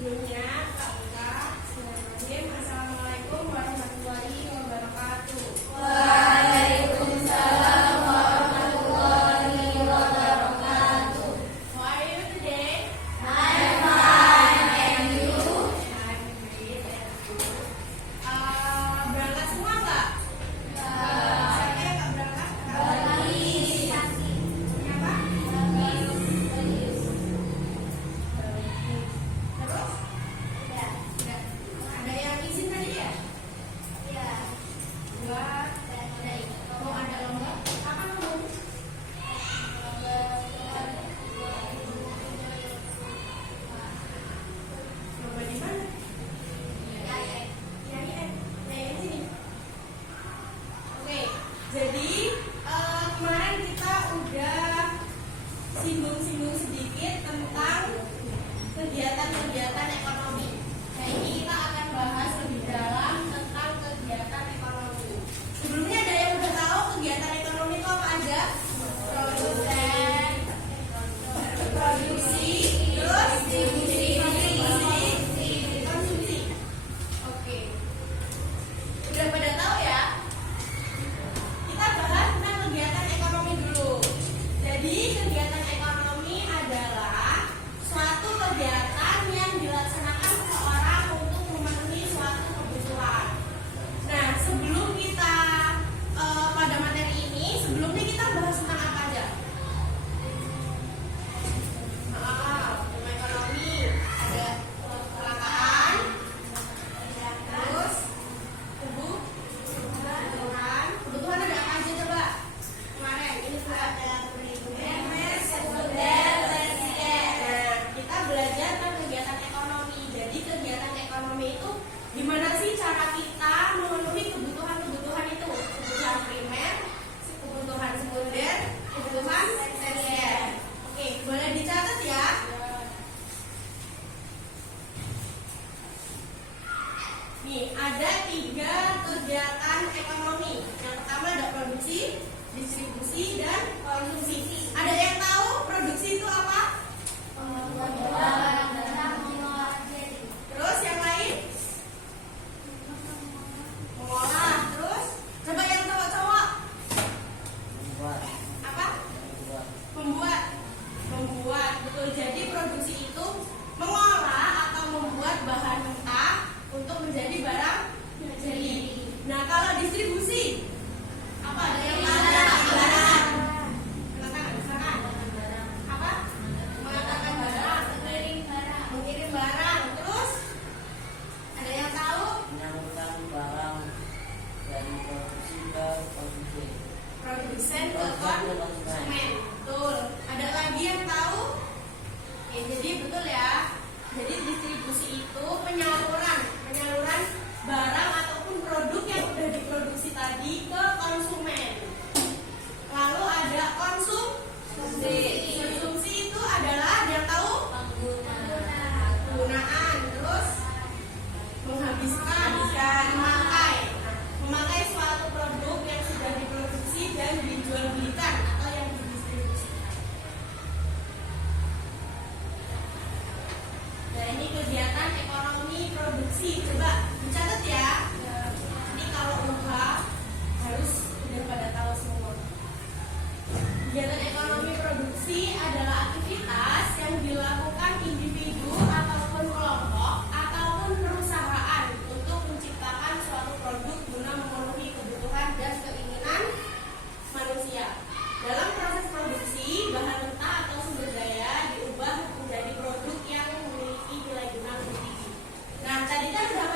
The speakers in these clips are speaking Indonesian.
Sebelumnya, Kak Ika, Bismillahirrahmanirrahim. Assalamualaikum warahmatullahi wabarakatuh. Waalaikumsalam warahmatullahi wabarakatuh. How are you today? I'm fine, and you? I'm great, thank you. Berangkat semua nggak? Siapa yang nggak berangkat? Siapa? Terus? Nggak. Ada yang izin tadi ya? Buat mau ada lomba? Kapan lomba? Lomba di mana? Nyanyi sini. Oke, jadi kemarin kita udah singgung-singgung sedikit tentang kegiatan-kegiatan ekonomi. Nah, ini kita akan bahas lebih dalam tentang kegiatan ekonomi. Sebelumnya ada yang udah tahu kegiatan ekonomi itu apa aja? Produksi, terus distribusi, konsumsi. Oke, udah pada tahu ya? Kita bahas tentang kegiatan ekonomi dulu. Jadi kegiatan ekonomi adalah suatu kegiatan yang dilaksanakan seseorang untuk memenuhi suatu kebutuhan. Nah, sebelum kita pada materi ini, sebelumnya kita bahas tentang apa aja? Ilmu ekonomi, ada kelangkaan, terus kebutuhan ada apa aja coba? Kemarin ini sudah ada primer, sekunder, tersier. Nah, kita belajar tentang kegiatan ekonomi. Jadi kegiatan ekonomi itu gimana sih cara kita memenuhi kebutuhan-kebutuhan itu? Kebutuhan primer, kebutuhan sekunder, kebutuhan tersier. Oke, boleh dicatat ya. Nih, ada 3 kegiatan ekonomi. Yang pertama ada produksi, distribusi, dan konsumsi. Ada yang tahu produksi itu apa? Terus yang lain? Mengolah. Terus? Coba yang cowok-cowok. Apa? Membuat. Membuat. Betul. Jadi produksi itu mengolah atau membuat bahan mentah untuk menjadi barang jadi. Nah, kalau distribusi apa? Ada yang barang. Apa? Mengantarkan barang, mengirim barang. Terus ada yang tahu? Menyalurkan barang dari produksi ke konsumsi. Produsen ke konsumen. Betul. Ada lagi yang tahu? Oke, jadi betul ya. Jadi distribusi itu penyaluran barang ataupun produk yang sudah diproduksi tadi ke konsumen. Lalu ada konsumsi. Konsumsi itu adalah yang tahu? Penggunaan. Terus menghabiskan, memakai suatu produk yang sudah diproduksi dan dijualbelikan atau yang didistribusikan. Nah, ini kegiatan ekonomi produksi. Coba dicatat ya. Ini kalau lupa harus udah pada tahu semua. Kegiatan ekonomi produksi adalah aktivitas yang dilakukan individu ataupun kelompok ataupun perusahaan untuk menciptakan suatu produk guna memenuhi kebutuhan dan keinginan manusia. Dalam proses produksi, bahan mentah atau sumber daya diubah menjadi produk yang memiliki nilai guna lebih tinggi. Nah, tadi kan udah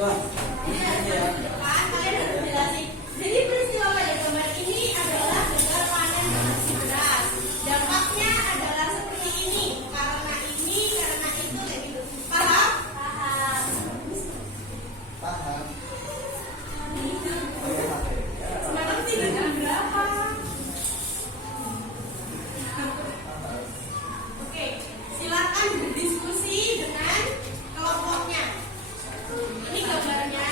depan, kalian harus jelasin. Jadi peristiwa pada gambar ini adalah gagal panen produksi beras. Dampaknya adalah seperti ini, karena itu kayak gitu. Paham? Paham. Sekarang tinggal berapa? Oke, silakan berdiskusi dengan kelompoknya. Ini gambarnya,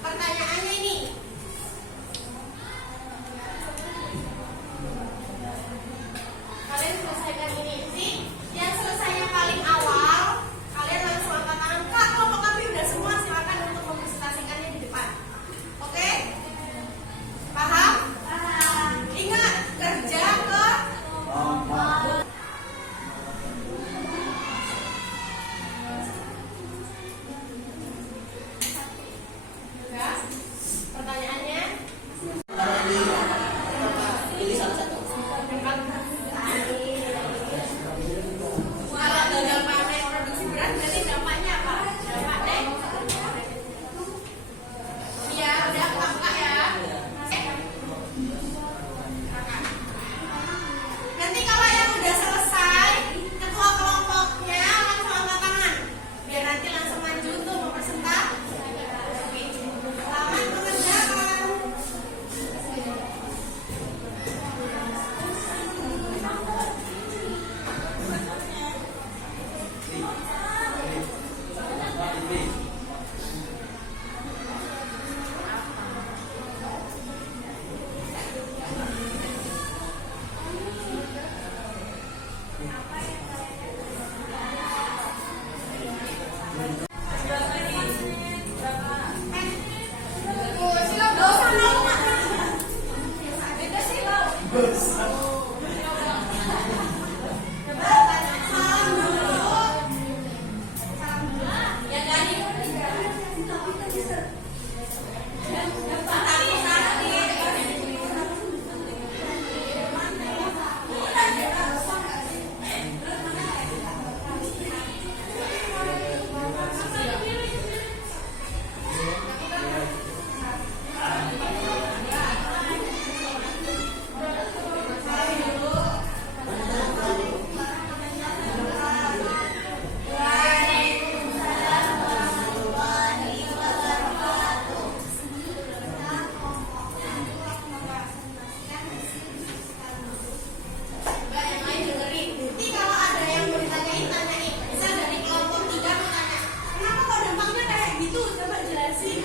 pertanyaannya ini. Kalian selesaikan ini. Sih, yang selesainya paling awal, kalian langsung angkat tangan. Kak, kelompok kami udah semua, silakan untuk mempresentasikannya di depan. Oke? Paham? Paham. Ingat, kerja ke Udah? Pertanyaannya? Pilih satu-satu. Kalau gagal panen produksi beras berarti dampaknya apa? Dampaknya? Iya, udah buka ya. Nanti kalau yang udah selesai, ketua kelompoknya langsung angkat tangan. Biar nanti langsung maju untuk mempresentasikan. Selamat mengerjakan. Silau dosa dong. Beda silau. Salam dulu. Ya tadi. Coba yang lain dengerin. Nanti kalau ada yang mau ditanyain, tanyain. Misal dari kelompok 3 mau tanya, kenapa kok dampaknya kayak gitu? Coba jelasin.